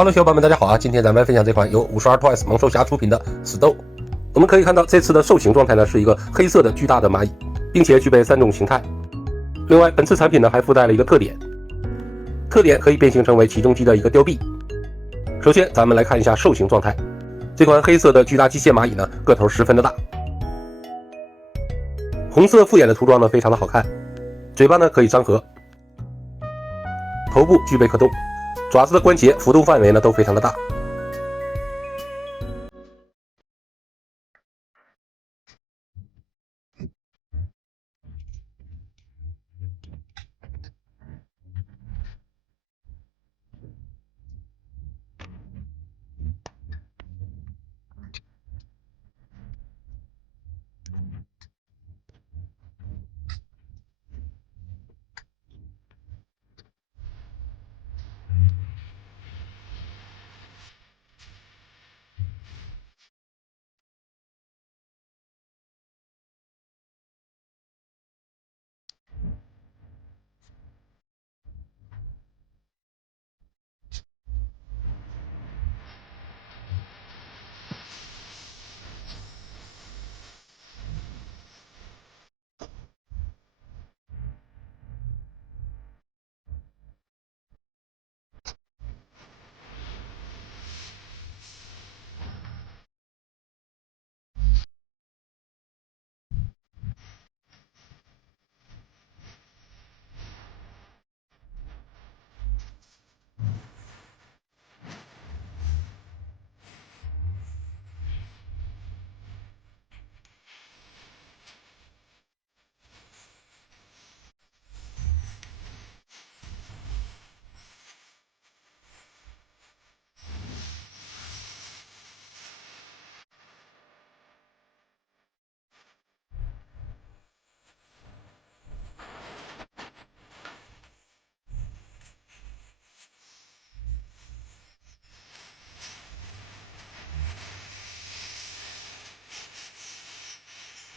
Hello， 小伙伴们，大家好啊！今天咱们分享这款由52 Toys 萌兽侠出品的死斗。我们可以看到，这次的兽形状态呢是一个黑色的巨大的蚂蚁，并且具备3种形态。另外，本次产品呢还附带了一个特点可以变形成为起重机的一个吊臂。首先，咱们来看一下兽形状态。这款黑色的巨大机械蚂蚁呢，个头十分的大，红色复眼的涂装呢非常的好看，嘴巴呢可以张合，头部具备可动。爪子的关节浮动范围呢都非常的大，